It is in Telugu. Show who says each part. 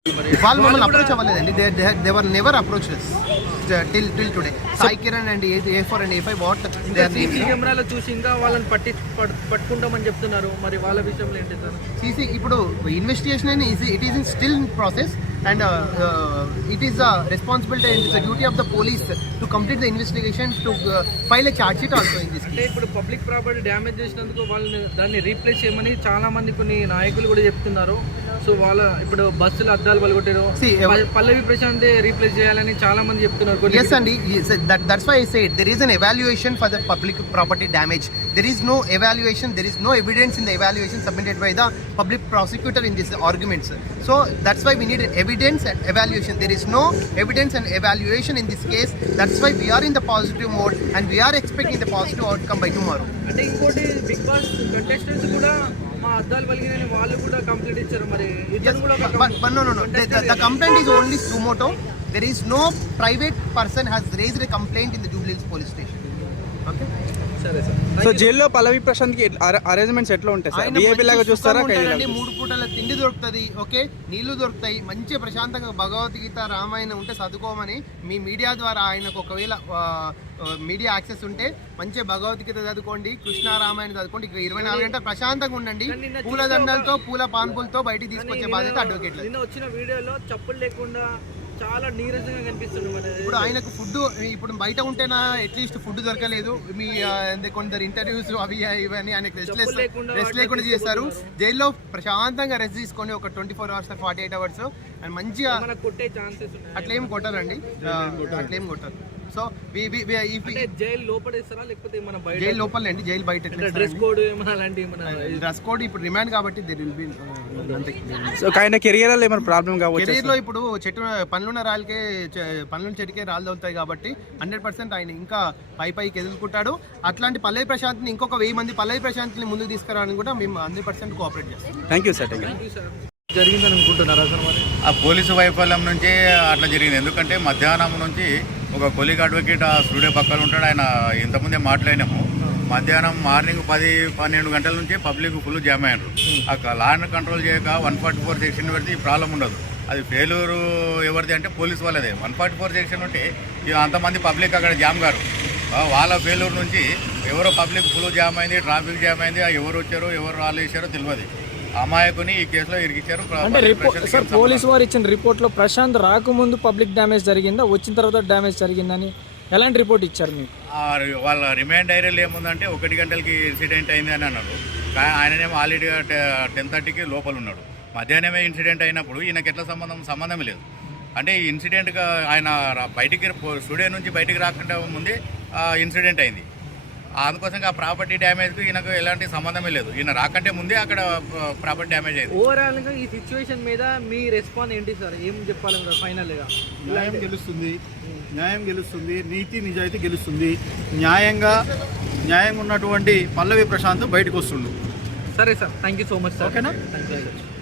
Speaker 1: వాళ్ళు మమ్మల్ని అప్రోచ్ అవ్వలేదండి. They were never approach till today. Sai Kiran and A4 and A5 what they are names.
Speaker 2: కెమెరాలో చూసి ఇంకా వాళ్ళని పట్టుకుంటామని చెప్తున్నారు. మరి వాళ్ళ విషయంలో ఏంటి సార్?
Speaker 1: సీసీ ఇప్పుడు ఇన్వెస్టిగేషన్ అని it is in still in process and it is the responsibility and the duty of the police to complete the investigation to file a charge sheet also in this case.
Speaker 2: అంటే ఇప్పుడు పబ్లిక్ ప్రాపర్టీ డ్యామేజ్ చేసినందుకు వాళ్ళని దాన్ని రీప్లేస్ చేయమని చాలా మంది కొన్ని నాయకులు కూడా చెప్తున్నారు. సో వాళ్ళ ఇప్పుడు బస్సులు అద్దాలు పలగొట్టారు, పల్లవి ప్రశాంత్ రీప్లేస్ చేయాలని చాలా మంది చెప్తున్నారు.
Speaker 1: Yes అండి, that's why I said there is an evaluation for the public property damage. There is no evaluation, there is no evidence in the evaluation submitted by the public prosecutor in these arguments. So that's why we need evidence and evaluation. There is no evidence and evaluation in this case. That's why we are in the positive mode and we are expecting the positive outcome by tomorrow.
Speaker 2: అంటే ఇంకోటి బిగ్ బాస్ కంటెస్టెంట్స్ కూడా మా అద్దాలు పలిగినని వాళ్ళు కూడా కంప్లైంట్ ఇచ్చారు. మరి
Speaker 1: Yes, but no. The complaint is only sumoto. There is no private person has raised a complaint in the Jubilee Hills police station. Okay.
Speaker 2: సరే సార్.
Speaker 3: సో జైల్లో పల్లవి ప్రశాంత్ కి అరేంజ్మెంట్స్ ఎట్లా ఉంటాయి సార్? విఐపి లాగా చూస్తారా?
Speaker 1: 3 పూటల తిండి దొరుకుతుంది, ఓకే, నీళ్లు దొరుకుతాయి, మంచి ప్రశాంతంగా భగవద్గీత రామాయణం ఉంటే చదువుకోమని మీ మీడియా ద్వారా ఆయనకు ఒకవేళ మీడియా యాక్సెస్ ఉంటే మంచిగా భగవద్గీత చదువుకోండి, కృష్ణ రామాయణం చదువుకోండి, 24 గంటలు ప్రశాంతంగా ఉండండి. పూలదండలతో పూల పాన్పులతో బయటికి తీసుకొచ్చే బాధ్యత అడ్వకేట్.
Speaker 2: నిన్న వచ్చిన వీడియోలో చెప్పులు లేకుండా చాలా నీరసంగా కనిపిస్తుంది.
Speaker 1: ఇప్పుడు ఆయనకు ఫుడ్ ఇప్పుడు బయట ఉంటేనా అట్లీస్ట్ ఫుడ్ దొరకలేదు. మీ కొందరు ఇంటర్వ్యూస్ అవి ఇవన్నీ ఆయనకు రెస్ట్ లేకుండా చేస్తారు. జైల్లో ప్రశాంతంగా రెస్ట్ తీసుకొని ఒక 24 hours 48 hours అండ్ మంచిగా
Speaker 2: కొట్టే ఛాన్సెస్
Speaker 1: అట్లేం కొట్టారండి, అట్లేం కొట్టారు. సో
Speaker 2: జైలు లోపల ఇస్తారా లేకపోతే మన బయట?
Speaker 1: జైలు లోపల అండి, జైలు బయట.
Speaker 2: డ్రెస్ కోడ్ ఏమైనా అలాంటివి?
Speaker 1: డ్రెస్ కోడ్ ఇప్పుడు రిమాండ్ కాబట్టి
Speaker 3: ఆయన కెరియర్ లో ఏమైనా ప్రాబ్లం కావచ్చు.
Speaker 1: కెరీర్ లో ఇప్పుడు పనులున్న రాళ్ళకే పనులున్న చెట్టుకే రాళ్ళు అవుతాయి కాబట్టి 100% ఆయన ఇంకా పైకి ఎదుర్కొంటాడు. అట్లాంటి పల్లవి ప్రశాంత్ని ఇంకొక 1000 మంది పల్లవి ప్రశాంత్ని ముందుకు తీసుకురావడానికి కూడా మేము 100% కోఆపరేట్ చేస్తాం.
Speaker 3: Thank you sir.
Speaker 2: జరిగిందని అనుకుంటున్నారా సార్? మరి
Speaker 4: ఆ పోలీసు వైఫల్యం నుంచి అట్లా జరిగింది. ఎందుకంటే మధ్యాహ్నం నుంచి ఒక కొలీగ్ అడ్వకేట్ ఆ స్టూడియో పక్కన ఉంటాడు. ఆయన ఇంతకుముందే మాట్లాడినాము. మధ్యాహ్నం మార్నింగ్ 10-12 గంటల నుంచి పబ్లిక్ ఫుల్ జామ్ అయ్యారు. ఆ లా అండ్ కంట్రోల్ చేయక 144 సెక్షన్ పెడితే ఈ ప్రాబ్లం ఉండదు. అది ఫెయిల్యూరు ఎవరిది అంటే పోలీసు వాళ్ళదే. 144 సెక్షన్ ఉంటే అంతమంది పబ్లిక్ అక్కడ జామ్ గారు. వాళ్ళ ఫెయిల్యూర్ నుంచి ఎవరో పబ్లిక్ ఫుల్ జామ్ అయింది, ట్రాఫిక్ జామ్ అయింది. ఎవరు వచ్చారో ఎవరు రాలేసారో తెలియదు. అమాయకుని ఈ కేసులో ఇరికిచ్చారు.
Speaker 5: సార్ పోలీసు వారు ఇచ్చిన రిపోర్ట్లో ప్రశాంత్ రాకముందు పబ్లిక్ డ్యామేజ్ జరిగిందా, వచ్చిన తర్వాత డ్యామేజ్ జరిగిందని ఎలాంటి రిపోర్ట్ ఇచ్చారు మీకు?
Speaker 4: వాళ్ళ రిమైండ్ డైరీలో ఏముందంటే 1 గంటలకి ఇన్సిడెంట్ అయింది అని అన్నారు. ఆయననేమో ఆల్రెడీ 10:30కి లోపల ఉన్నాడు. మధ్యాహ్నమే ఇన్సిడెంట్ అయినప్పుడు ఈయనకి ఎట్లా సంబంధమే లేదు. అంటే ఈ ఇన్సిడెంట్గా ఆయన బయటికి స్టూడియో నుంచి బయటికి రాకుండా ముందే ఇన్సిడెంట్ అయింది. అందుకోసం ఆ ప్రాపర్టీ డ్యామేజ్కి ఈయనకు ఎలాంటి సంబంధమే లేదు. ఈయన రాకంటే ముందే అక్కడ ప్రాపర్టీ డ్యామేజ్ అయింది.
Speaker 2: ఓవరాల్గా ఈ సిచ్యువేషన్ మీద మీ రెస్పాన్స్ ఏంటి సార్? ఏం చెప్పాలి ఫైనల్గా?
Speaker 6: న్యాయం గెలుస్తుంది, నీతి నిజాయితీ గెలుస్తుంది. న్యాయంగా ఉన్నటువంటి పల్లవి ప్రశాంత్ బయటకు వస్తుండు.
Speaker 2: సరే sir, thank you so much sir.
Speaker 6: ఓకేనా?
Speaker 2: Thank you.